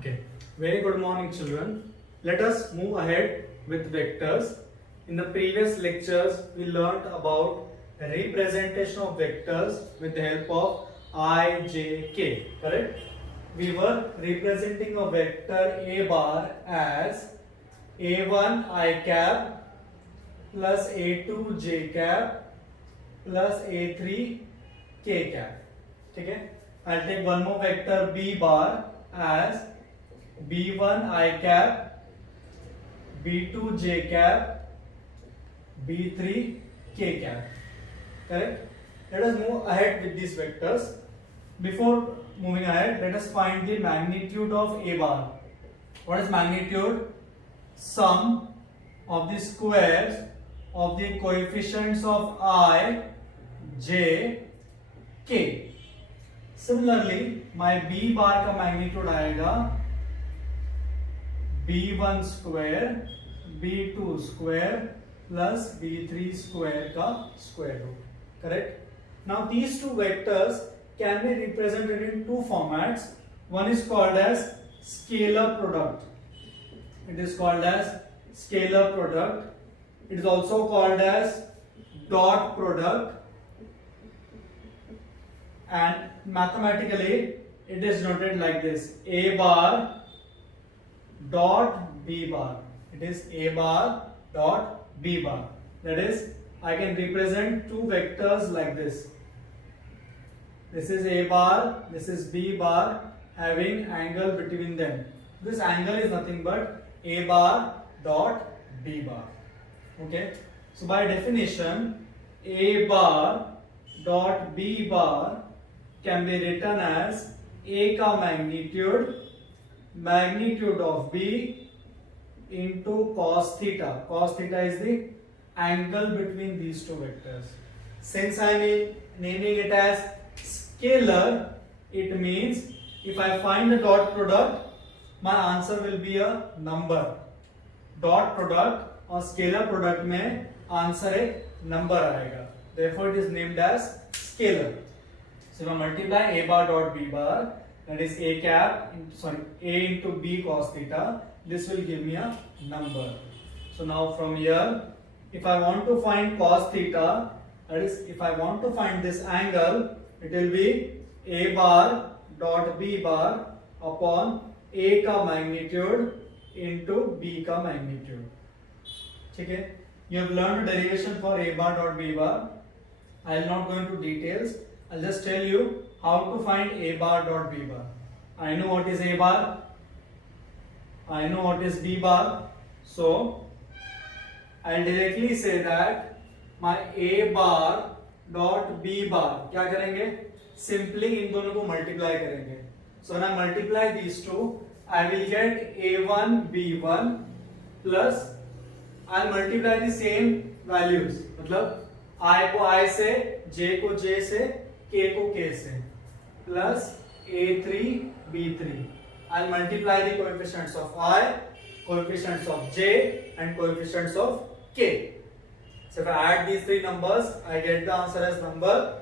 Okay, very good morning children. Let us move ahead with vectors. In the previous lectures, we learnt about representation of vectors with the help of I, J, K, correct? We were representing a vector A bar as A1 I cap plus A2 J cap plus A3 K cap. Okay? I'll take one more vector B bar as B1 I cap, B2 J cap, B3 K cap. Correct? Let us move ahead with these vectors. Before moving ahead, let us find the magnitude of A bar. What is magnitude? Sum of the squares of the coefficients of I, J, K. Similarly, my B bar का magnitude आएगा B1 square, B2 square plus B3 square का square root. Correct? Now these two vectors can be represented in two formats. One is called as scalar product. It is called as scalar product. It is also called as dot product. And mathematically, it is noted like this: A bar dot B bar. It is A bar dot B bar. That is, I can represent two vectors like this. This is A bar, this is B bar, having angle between them. This angle is nothing but A bar dot B bar. Okay. So by definition, A bar dot B bar can be written as A का magnitude of B into cos theta. Cos theta is the angle between these two vectors. Since I am naming it as scalar, it means if I find the dot product, my answer will be a number. Dot product और scalar product में answer एक number आएगा. Therefore, it is named as scalar. So if I multiply A bar dot B bar, that is A cap, A into B cos theta, this will give me a number. So now from here, if I want to find cos theta, that is, if I want to find this angle, it will be A bar dot B bar upon A का magnitude into B का magnitude. ठीक है? You have learned derivation for A bar dot B bar. I will not go into details. I'll just tell you how to find A bar dot B bar. I know what is A bar. I know what is B bar. So I'll directly say that my A bar dot B bar क्या करेंगे? Simply इन दोनों को multiply करेंगे. So when I multiply these two, I will get A1 B1 plus I'll multiply the same values. मतलब I को I से, J को J से, K को K से, plus A3 B3. I'll multiply the coefficients of I, coefficients of J, and coefficients of K. So if I add these three numbers, I get the answer as number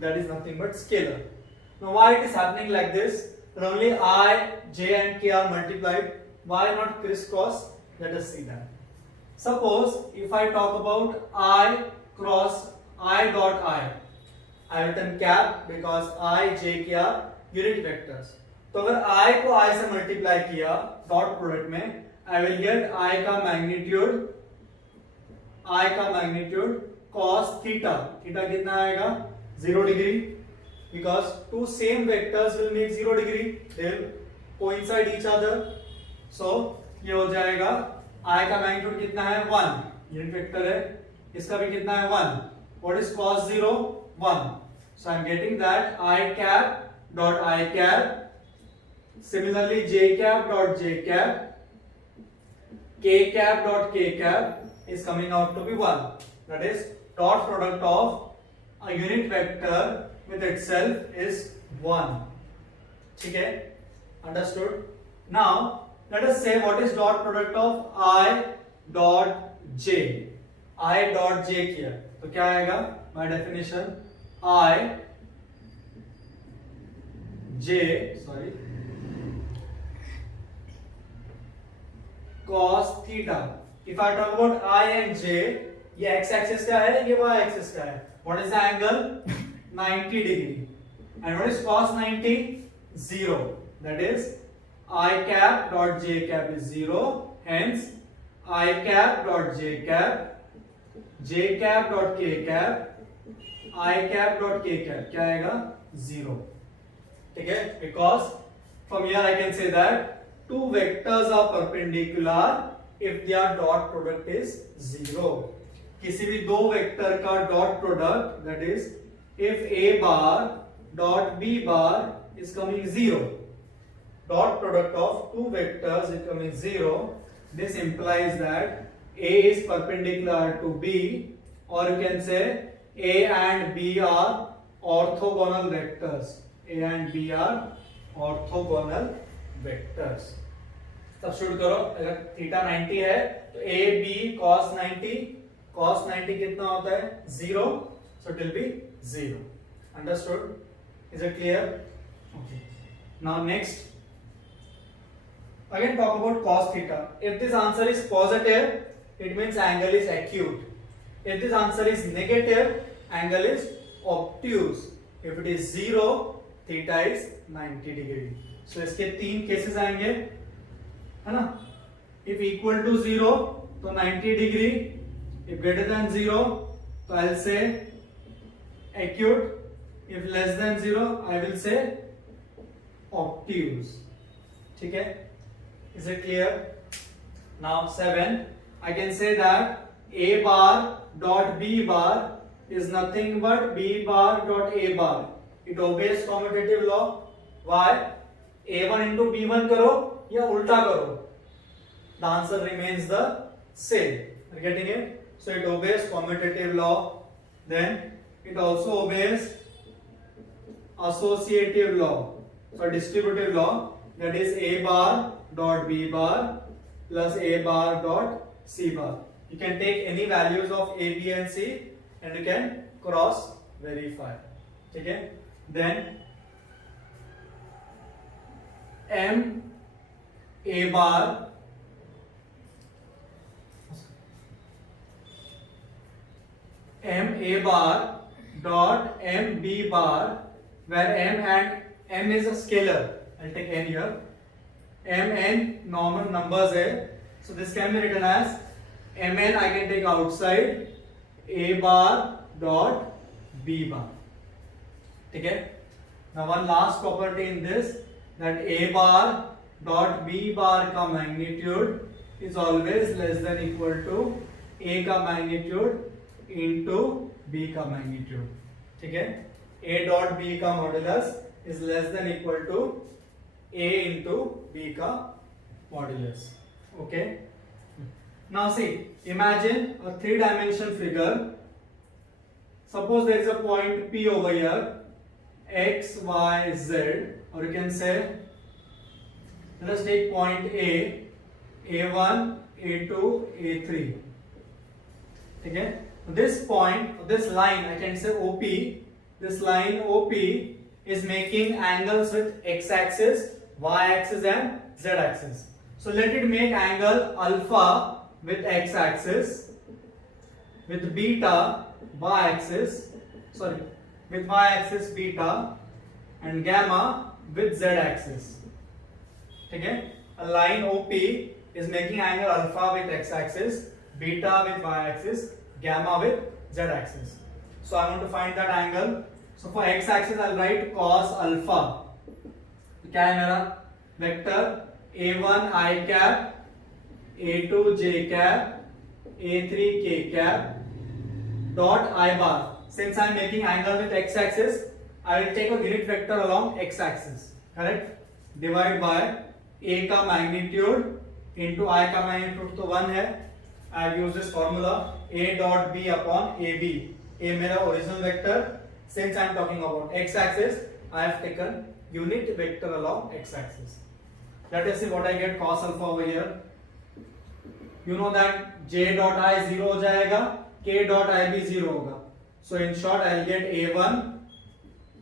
that is nothing but scalar. Now why it is happening like this? That only I, J, and K are multiplied. Why not crisscross? Let us see that. Suppose if I talk about I cross I dot I have written cap because I, J के are unit vectors. तो अगर I को I से multiply किया dot product में, I will get I का magnitude cos theta. Theta कितना आएगा? 0 degree. Because two same vectors will make 0 degree. They will coincide each other. So ये हो जाएगा I का magnitude कितना है? 1. Unit vector है. इसका भी कितना है? 1. What is cos 0? 1. So I am getting that I cap dot I cap. Similarly, J cap dot J cap. K cap dot K cap is coming out to be 1. That is, dot product of a unit vector with itself is 1. Okay? Understood? Now, let us say what is dot product of I dot J. I dot J किया तो क्या आएगा? By definition, I J cos theta. If I talk about I and J, ये x axis का है, ये y axis का है. What is the angle? 90 degree. And what is cos 90? 0. That is I cap dot j cap is 0. Hence I cap dot j cap dot k cap, I cap dot k cap क्या आएगा? 0. ठीक है? Because from here I can say that two vectors are perpendicular if their dot product is 0. किसी भी दो vector का dot product, that is if a bar dot b bar is coming 0, dot product of two vectors is coming 0, this implies that a is perpendicular to b, or you can say a and b are orthogonal vectors. A and b are orthogonal vectors. Substitute करो, अगर theta 90 है तो a b cos 90 कितना होता है? 0. So it will be 0. Understood? Is it clear? Okay. Now next, again talk about cos theta. If this answer is positive, it means angle is acute. If this answer is negative, angle is obtuse. If it is 0, theta is 90 degree. So इसके तीन cases आएंगे, है ना? If equal to 0 तो 90 degree. If greater than 0 तो I'll say acute. If less than 0 I will say obtuse. ठीक है? Is it clear? Now 7, I can say that a bar dot b bar is nothing but b bar dot a bar. It obeys commutative law. Why? a1 into b1 करो या उल्टा करो, the answer remains the same. Are you getting it? So it obeys commutative law. Then it also obeys associative law. So distributive law, that is a bar dot b bar plus a bar dot c bar. You can take any values of a, b and c and you can cross verify. Okay? Then m a bar dot m b bar, where m is a scalar. I'll take n here. Mn normal numbers है, so this can be written as mn. I can take outside a bar dot b bar. Okay. Now one last property in this, that a bar dot b bar का magnitude is always less than equal to a का magnitude into b का magnitude. ठीक है? a dot b का modulus is less than equal to a into b का modulus. Okay? Now see, imagine a 3-dimensional figure. Suppose there is a point P over here, x, y, z, or you can say, let us take point A, A1, A2, A3. Okay? This point, this line, I can say OP, this line OP is making angles with x-axis, y-axis and z-axis. So let it make angle alpha with x-axis, with beta y-axis, with y-axis beta, and gamma with z-axis. Okay? A line OP is making angle alpha with x-axis, beta with y-axis, gamma with z-axis. So I want to find that angle. So for x-axis I'll write cos alpha. क्या है मेरा vector a1 I cap, a2 j cap, a3 k cap dot I bar. Since I am making angle with x-axis, I will take a unit vector along x-axis. Correct? Divide by a का magnitude into I का magnitude तो 1 है. I have used this formula a dot b upon ab. A मेरा original vector. Since I am talking about x-axis, I have taken unit vector along x-axis. Let us see what I get cos alpha over here. You know that j dot I 0 हो जाएगा, k dot I भी 0 होगा. So in short, I will get a1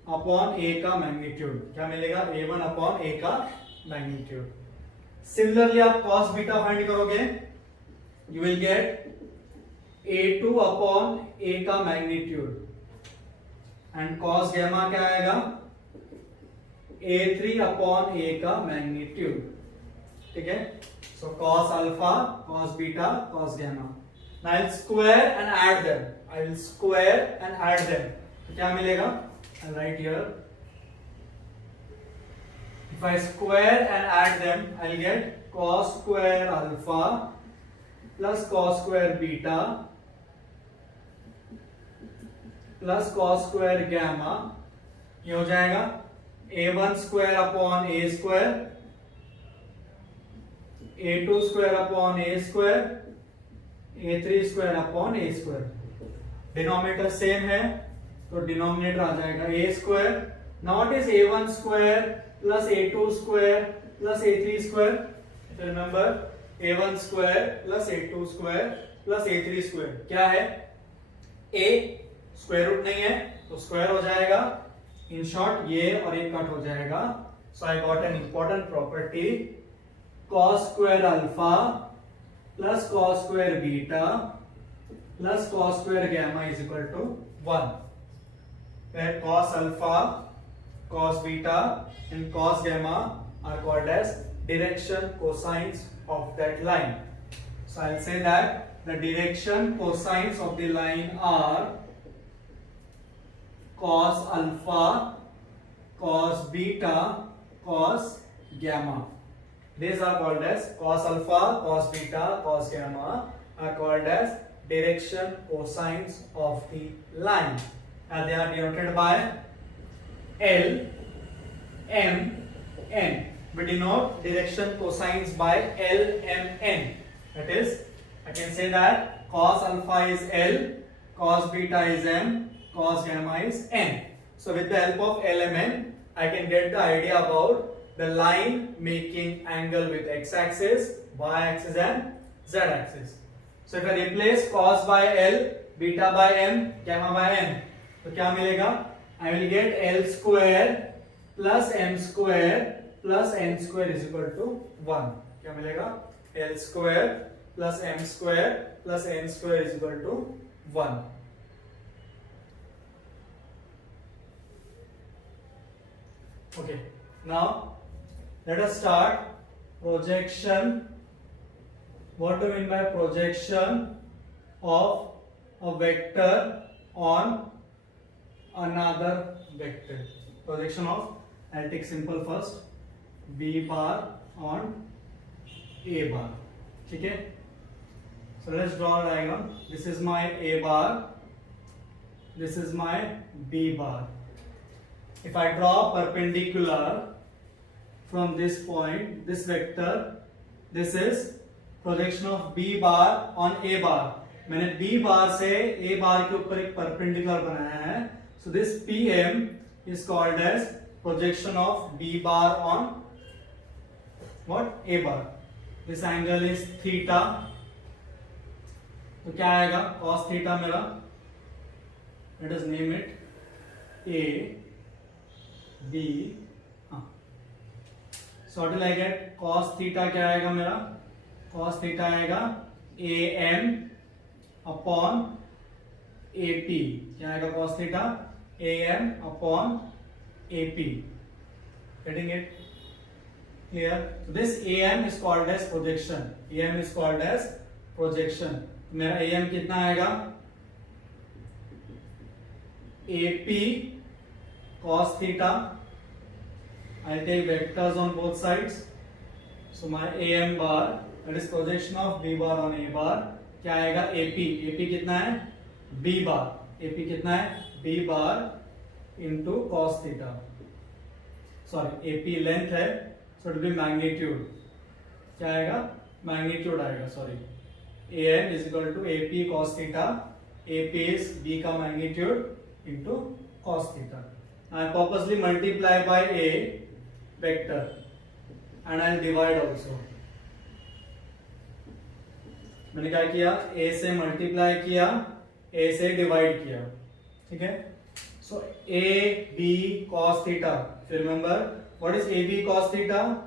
upon a का magnitude. क्या मिलेगा? a1 upon a का magnitude. Similarly आप cos beta find करोगे, you will get A2 upon A का मैग्नीट्यूड एंड cos गैमा क्या आएगा, A3 अपॉन A का मैग्नीट्यूड. ठीक है, so cos alpha, cos beta, cos gamma. Now I'll square and add them. I will square and add them. तो क्या मिलेगा? I'll write here. If I square and add them, I'll get cos square alpha plus cos square beta plus cos square gamma. ये हो जाएगा a1 square upon a square, a2 square upon a square, a3 square upon a square. Denominator same है तो denominator आ जाएगा a square. Now what is a1 square plus a2 square plus a3 square? Remember a1 square plus a2 square plus a3 square क्या है? a square root नहीं है तो square हो जाएगा. इन शॉर्ट ये और ये कट हो जाएगा. So I got an important property, cos square alpha plus cos square beta plus cos square gamma is equal to 1, where cos alpha, cos beta and cos gamma are called as direction cosines of that line. So I'll say that the direction cosines of the line are cos alpha, cos beta, cos gamma. These are called as cos alpha, cos beta, cos gamma are called as direction cosines of the line, and they are denoted by L, M, N. We denote direction cosines by L, M, N. That is, I can say that cos alpha is L, cos beta is M, cos gamma is N. So with the help of L, M, N, I can get the idea about the line making angle with x-axis, y-axis and z-axis. So if I replace cos by L, beta by M, gamma by N, तो क्या मिलेगा? I will get L square plus M square plus N square is equal to 1. क्या मिलेगा? L square plus M square plus N square is equal to 1. Okay, now let us start projection. What do you mean by projection of a vector on another vector? Projection of, I'll take simple first, B bar on A bar. Okay, so let's draw a diagram. This is my A bar, this is my B bar. If I draw perpendicular from this point, this vector, this is projection of B bar on A bar. मैंने B bar से A bar के ऊपर एक perpendicular बनाया है. So this PM is called as projection of B bar on what? A bar. This angle is theta. तो क्या आएगा? Cos theta मेरा. Let us name it A, B. So what will I get? Cos theta क्या आएगा मेरा? Cos theta आएगा AM upon AP. क्या आएगा cos theta? AM upon AP. Getting it? Clear? So this AM is called as projection. AM is called as projection. मेरा AM कितना आएगा? AP cos theta. I take vectors on both sides. So my AM bar, that is projection of B bar on A bar. क्या आएगा? AP. AP कितना है? B bar. AP कितना है? B bar into cos theta. Sorry, AP length है, so it will be magnitude. क्या आएगा? Magnitude आएगा. Sorry. AM is equal to AP cos theta. AP is B का magnitude into cos theta. I purposely multiply by A vector and I'll divide also. मैंने क्या किया? A से multiply किया, A से डिवाइड किया. ठीक है? So AB cos theta. If you remember, what is AB cos theta?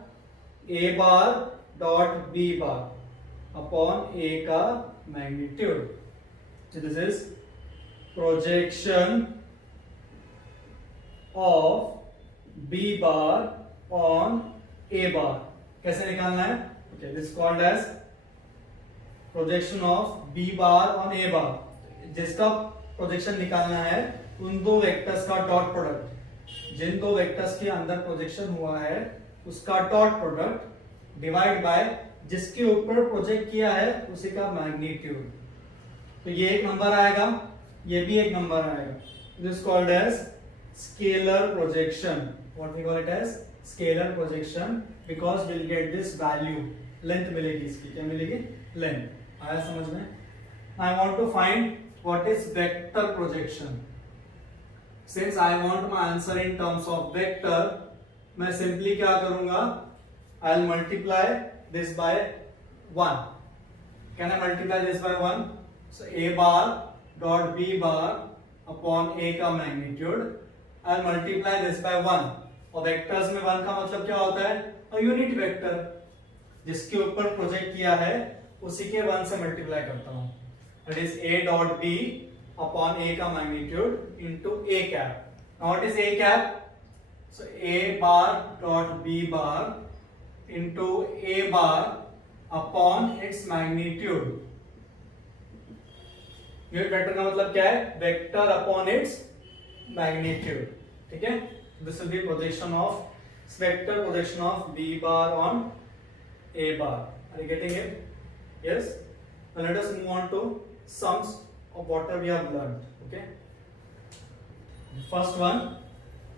A bar dot B bar upon A का magnitude. So this is projection of B bar on A bar. कैसे निकालना है? Okay, this is called as projection of B bar on A bar. जिसका projection निकालना है उन दो vectors का डॉट प्रोडक्ट, जिन दो वेक्टर्स के अंदर प्रोजेक्शन हुआ है उसका डॉट प्रोडक्ट डिवाइड बाय जिसके ऊपर प्रोजेक्ट किया है उसी का मैग्नीट्यूड. तो ये एक नंबर आएगा, ये भी एक नंबर आएगा. This called as scalar projection. What we call it as scalar projection because will get this value. Length मिलेगी इसकी, क्या मिलेगी? लेंथ. आया समझ में? I want to find what is vector projection. Since I want my answer in terms of vector, मैं simply क्या करूंगा? I will multiply this by 1. Can I multiply this by 1? So A bar dot B bar upon A का magnitude. I'll multiply this by 1. और vectors में 1 का मतलब क्या होता है? A unit vector. जिसके ऊपर प्रोजेक्ट किया है उसी के 1 से मल्टीप्लाई करता हूँ. That is A dot B upon A का magnitude into A cap. Now what is A cap? So A bar dot B bar into A bar upon its magnitude. Unit vector का मतलब क्या है? Vector upon its magnitude. ठीक है? This will be projection of vector projection of B bar on A bar. Are you getting it? Yes. Now let us move on to sums of what we have learned. Okay, first one,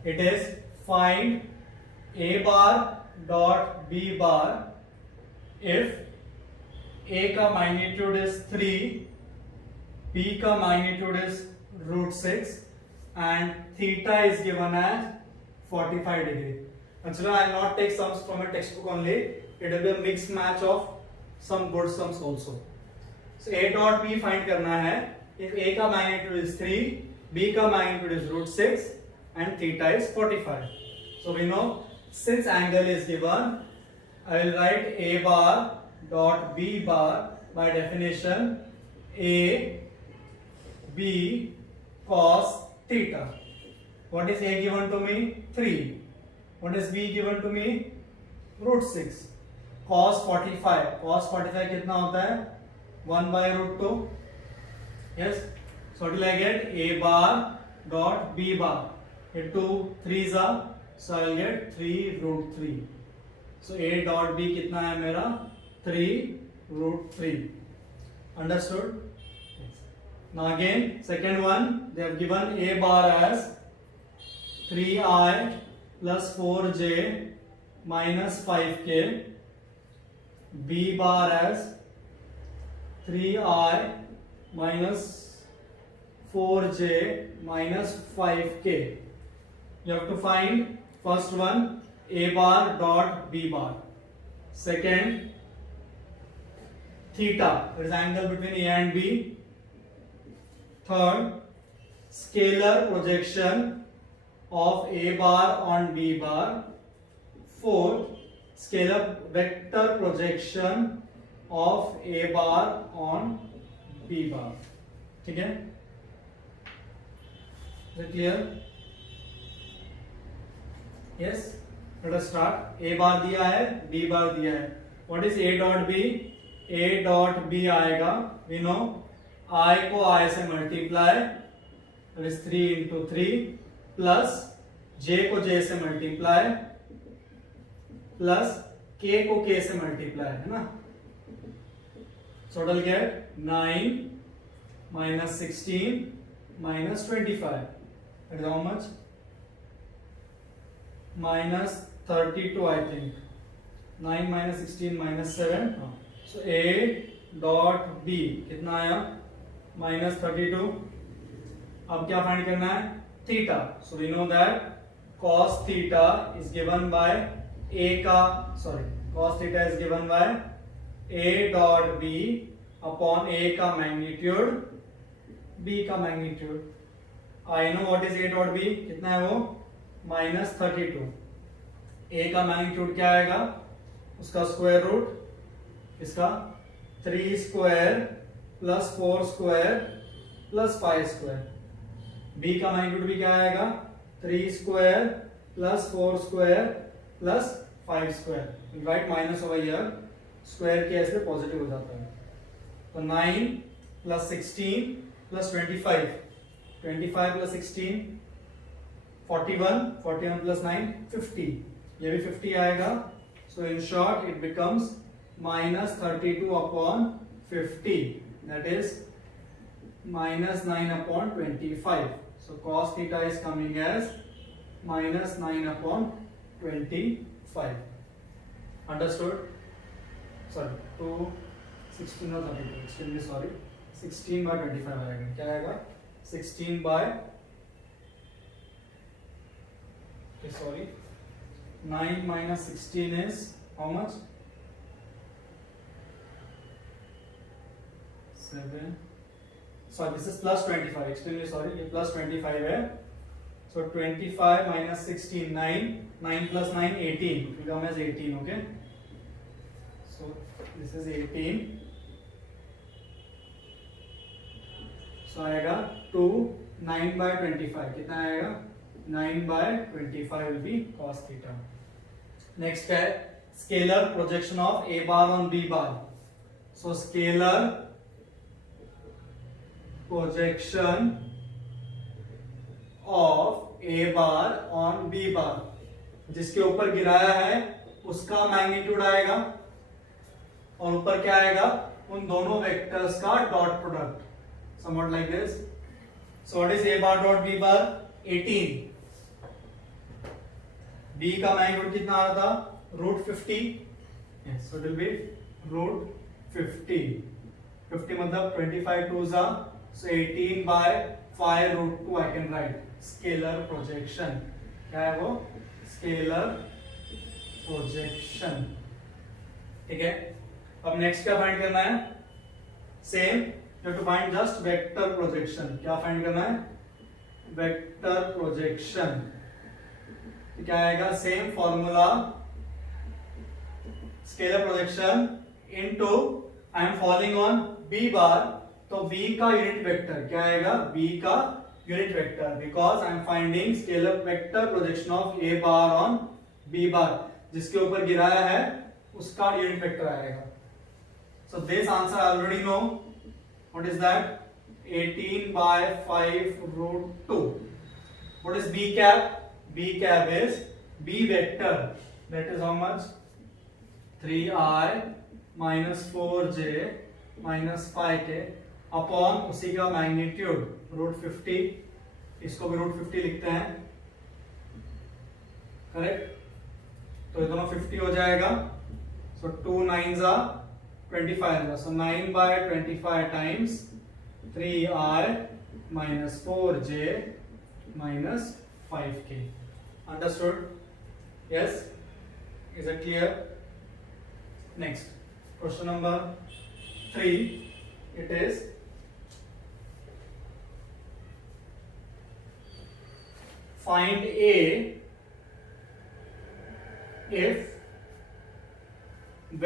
it is find A bar dot B bar if A का magnitude is 3, B का magnitude is √6 and theta is given as 45 degree. Actually, I will not take sums from a textbook only. It will be a mixed match of some good sums also. So A dot B find करना है. If A का magnitude is 3, B का magnitude is √6 and theta is 45. So we know since angle is given, I will write A bar dot B bar by definition A B cos theta. What is A given to me? 3. What is B given to me? √6. Cos 45. Cos 45 कितना होता है? 1 by √2. Yes. So what will I get? A bar dot B bar. Here 2 3s are. So I will get 3√3. So A dot B कितना है मेरा? 3√3. Understood? Now again, second one, they have given A bar as 3i plus 4j minus 5k, B bar as 3i minus 4j minus 5k. You have to find first one A bar dot B bar. Second, theta, that is angle between A and B. Third, scalar projection of A bar on B bar. Fourth, scalar vector projection of A bar on B bar. ठीक है? Is it clear? Yes. Let us start. A bar दिया है, B bar दिया है. What is A dot B? A dot B आएगा. We know I को I से multiply, that is 3 into 3 plus J को J से मल्टीप्लाई प्लस K को K से मल्टीप्लाई, है ना? So total get 9 minus 16 minus 25. That is how much? Minus 32 I think. 9 minus 16 minus 7. So A dot B कितना आया? Minus 32. अब क्या फाइंड करना है? Theta. So we know that cos theta is given by cos theta is given by A dot B upon A का magnitude B का magnitude. I know what is A dot B. कितना है वो? minus 32. A का magnitude क्या आएगा? उसका square root इसका 3 square plus 4 square plus 5 square. B का मैग्नीट्यूड भी क्या आएगा 3 square plus 4 square plus 5 square. Right minus over here, square किया इसलिए पॉजिटिव हो जाता है। तो 9 प्लस 16 प्लस 25, 25 प्लस 16 41, 41 प्लस 9 50, ये भी 50 आएगा। So in short it becomes minus 32 upon 50, that is minus 9 upon 25. So cos theta is coming as minus 9 upon 25. Understood? Sorry, 2 16 or 32. Extremely sorry. 16 by 25 आएगा। क्या आएगा? 16 by sorry 9 minus 16 is how much? 7. Sorry, this is plus 25. Extremely sorry, ये plus 25 है। So 25 minus 16 9, 9 plus 9 18. It will become as 18. Okay. So this is 18. So आएगा 2 9 by 25. कितना आएगा? 9 by 25 will be cos theta. Next है scalar projection of a bar on b bar. So scalar projection of a bar on b bar, जिसके ऊपर गिराया है उसका magnitude आएगा और ऊपर क्या आएगा उन दोनों वेक्टर्स का dot product, somewhat like this. So what is a bar dot b bar? 18. b का मैग्नीट्यूड कितना आ रहा था? √50. Yes, so it will be √50. 50 मतलब 25 2s are, so 18 by 5√2 I can write. Scalar projection. क्या है वो? Scalar projection. ठीक है, अब नेक्स्ट क्या फाइंड करना है? Same, you have to find just vector projection. क्या फाइंड करना है? Vector projection. क्या आएगा? Same formula, scalar projection into I am following on B bar, तो b का यूनिट वेक्टर क्या आएगा? b का unit vector, because I am finding scalar vector projection of a bar on b bar, जिसके ऊपर गिराया है उसका यूनिट वेक्टर आएगा. So this answer I already know. What is that? 18 by 5√2. What is b cap? b cap is b vector, that is how much? 3i minus 4j minus 5k upon उसी का magnitude √50. इसको भी √50 लिखते हैं, correct? तो ये दोनों 50 हो जाएगा. सो 2 9s are 25. So 9 by 25 times 3i minus 4j minus 5k. Understood? Yes? Is it clear? Next, question number 3. It is find A if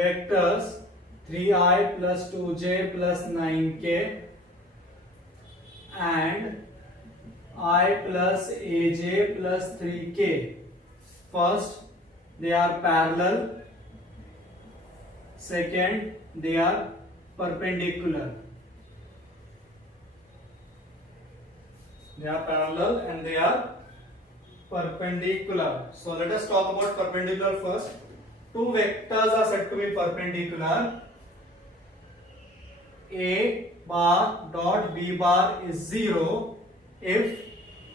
vectors 3i plus 2j plus 9k and I plus aj plus 3k, first they are parallel, second they are perpendicular. They are parallel and they are perpendicular. So let us talk about perpendicular first. Two vectors are said to be perpendicular. A bar dot b bar is 0 if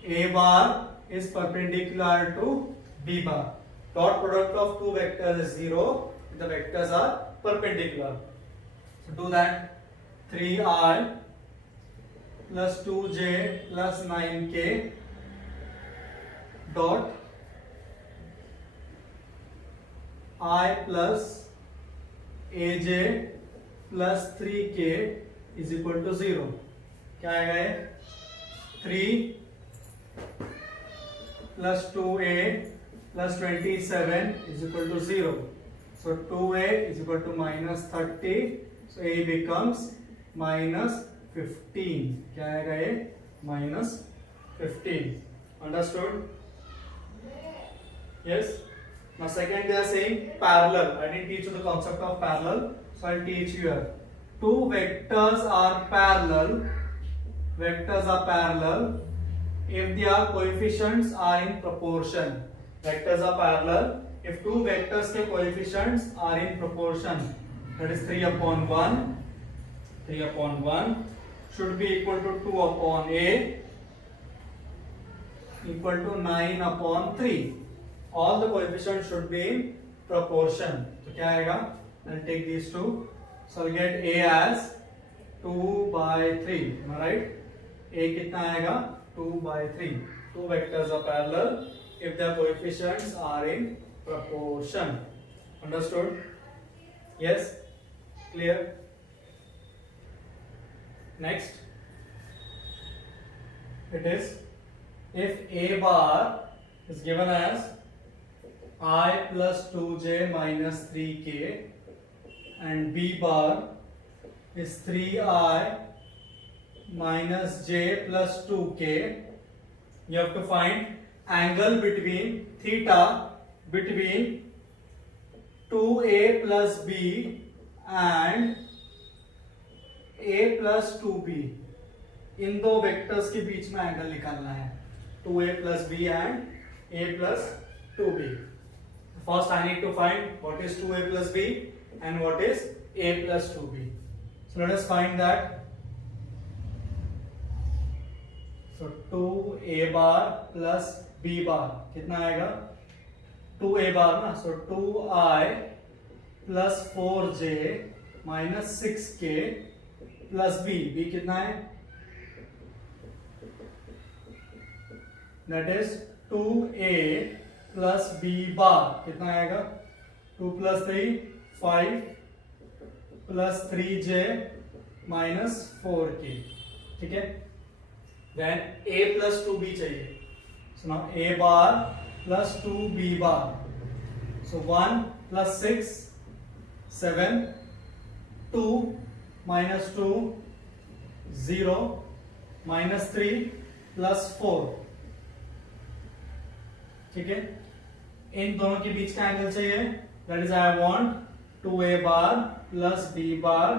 a bar is perpendicular to b bar. Dot product of two vectors is 0 if the vectors are perpendicular. So do that. 3i plus 2j plus 9k dot I plus aj plus 3k is equal to 0. क्या आएगा ये? 3 plus 2a plus 27 is equal to 0. So 2a is equal to minus 30. So a becomes minus 15. क्या आएगा ये? Minus 15. Understood? Yes. Now second they are saying parallel. I didn't teach you the concept of parallel, so I'll teach you here. Two vectors are parallel. Vectors are parallel if their coefficients are in proportion. Vectors are parallel if two vectors के coefficients are in proportion. That is 3 upon 1. 3 upon 1 should be equal to 2 upon a equal to 9 upon 3. All the coefficients should be in proportion. तो क्या आएगा? I'll take these two. So I'll get a as 2 by 3. Am I right? A कितना आएगा? 2 by 3. Two vectors are parallel if their coefficients are in proportion. Understood? Yes? Clear? Next, it is if a bar is given as I plus 2j minus 3k and b bar is 3i minus j plus 2k, you have to find angle between theta between 2a plus b and a plus 2b. इन दो vectors के बीच में angle निकालना है. 2a plus b and a plus 2b. First I need to find what is 2a plus b and what is a plus 2b. So let us find that. So 2a bar plus b bar कितना आएगा? 2a bar ना, so 2i plus 4j minus 6k plus b. b कितना है? That is 2a plus b bar कितना आएगा? 2 plus 3 5 plus 3j minus 4k. ठीक है? Then a plus 2b चाहिए. So now a bar plus 2b bar. So 1 plus 6 7 2 minus 2 0 minus 3 plus 4. ठीक है? इन दोनों के बीच का एंगल चाहिए. That is I want 2a bar plus b bar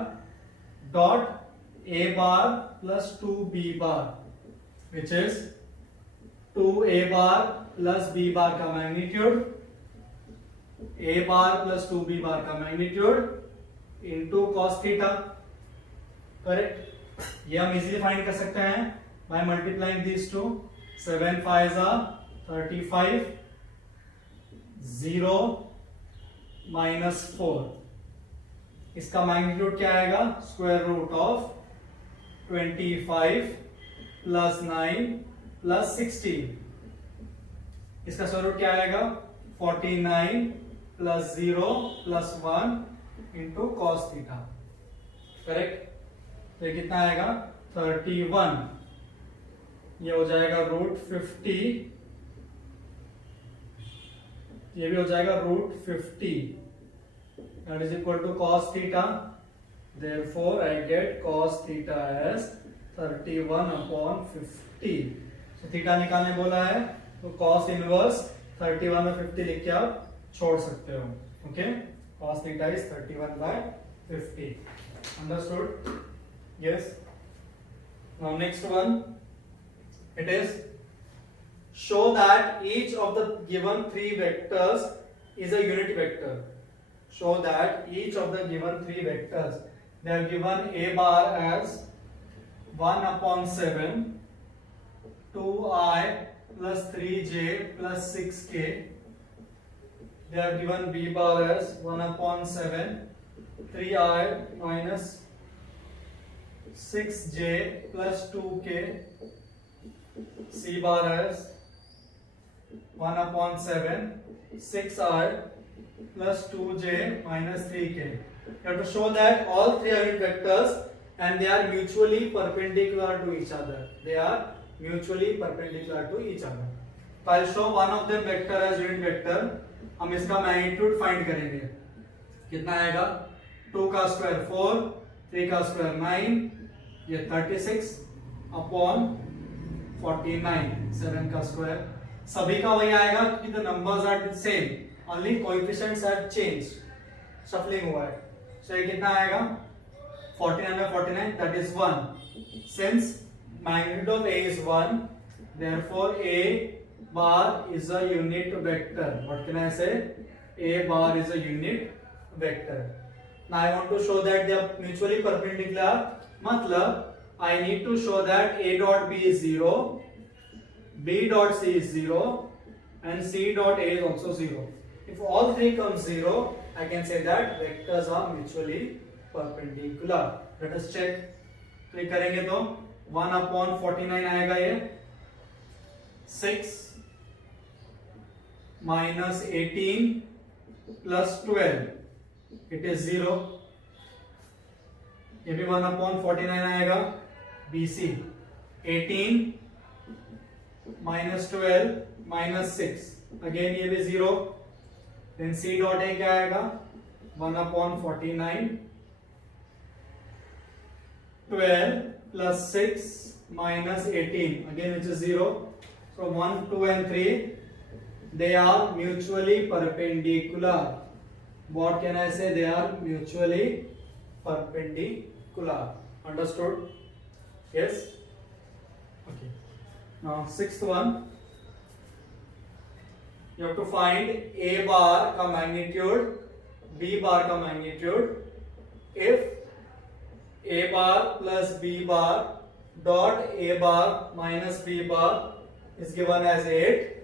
dot a bar plus 2b bar, which is 2a bar plus b bar का magnitude, a bar plus 2b bar का magnitude into cos theta. Correct? ये हम easily find कर सकते हैं by multiplying these two. 7 5 35 0 minus 4. इसका magnitude क्या आएगा? स्क्वायर रूट ऑफ 25 प्लस 9 प्लस 16. इसका स्क्वायर रूट क्या आएगा? 49 प्लस 0 प्लस 1 इंटू कॉस थीटा. करेक्ट? तो ये कितना आएगा? 31. ये हो जाएगा रूट 50. ये भी हो जाएगा root 50. That is equal to cos theta. Therefore, I get cos theta as 31 upon 50. So theta निकालने बोला है तो cos inverse 31 और 50 लिख के आप छोड़ सकते हो. Okay? Cos theta is 31 by 50. Understood? Yes. Now next one. It is show that each of the given three vectors is a unit vector. Show that each of the given three vectors, they are given a bar as 1 upon 7, 2i plus 3j plus 6k. They are given b bar as 1 upon 7, 3i minus 6j plus 2k. C bar as 1 upon 7, 6i plus 2j minus 3k. You have to show that all three are unit vectors and they are mutually perpendicular to each other. They are mutually perpendicular to each other. So I'll show one of them vector as unit vector. हम इसका magnitude find करेंगे. कितना आएगा 2 का square 4, 3 का square 9, ये 36 upon 49, 7 का square. सभी का वही आएगा क्योंकि the numbers are same, only coefficients have changed, shuffling हुआ है। सो ये कितना आएगा 49 में 49, that is 1। Since magnitude of A is 1, therefore A bar is a unit vector. What can I say? A bar is a unit vector. Now I want to show that they are mutually perpendicular. मतलब I need to show that A dot B is 0, B dot C is 0, and C dot A is also 0. If all three come 0, I can say that vectors are mutually perpendicular. Let us check. तो ये करेंगे तो 1 upon 49 आएगा ये 6 minus 18 plus 12, it is 0. ये भी 1 upon 49 आएगा BC 18 minus 12 minus 6, again ये भी 0. then C dot A क्या आएगा 1 upon 49 12 plus 6 minus 18, again which is 0. So 1, 2 and 3, they are mutually perpendicular. What can I say? They are mutually perpendicular. Understood? Yes? Okay. Now sixth one, you have to find A bar का magnitude, B bar का magnitude if A bar plus B bar dot A bar minus B bar is given as 8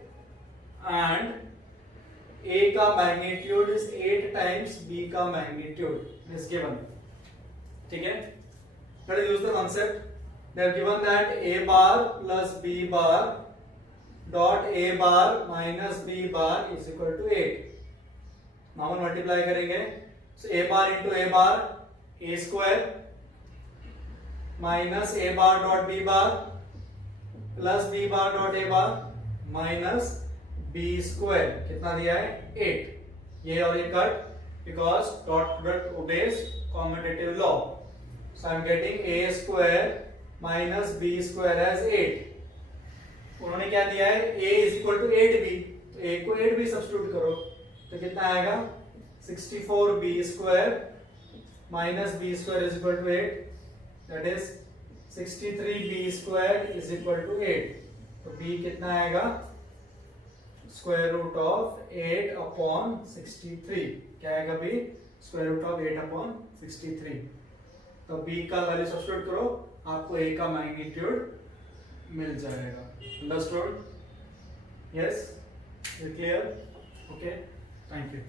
and A का magnitude is 8 times B का magnitude is given. ठीक है? Let us use the concept. They have given that A bar plus B bar dot A bar minus B bar is equal to 8. Now हम multiply करेंगे. So A bar into A bar, A square minus A bar dot B bar plus B bar dot A bar minus B square, कितना दिया है 8. ये और ये cut because dot product obeys commutative law. So I am getting A square minus B square as 8. उन्होंने क्या दिया है A is equal to 8B, तो A को 8B सब्स्टिट्यूट करो तो कितना आएगा 64B square minus B square is equal to 8. That is 63B square is equal to 8. तो B कितना आएगा square root of 8 upon 63. क्या आएगा B? Square root of 8 upon 63. तो B का वैल्यू सब्स्टिट्यूट करो, आपको A का मैग्नीट्यूड मिल जाएगा. Understood? Yes? Is it clear? Okay. Thank you.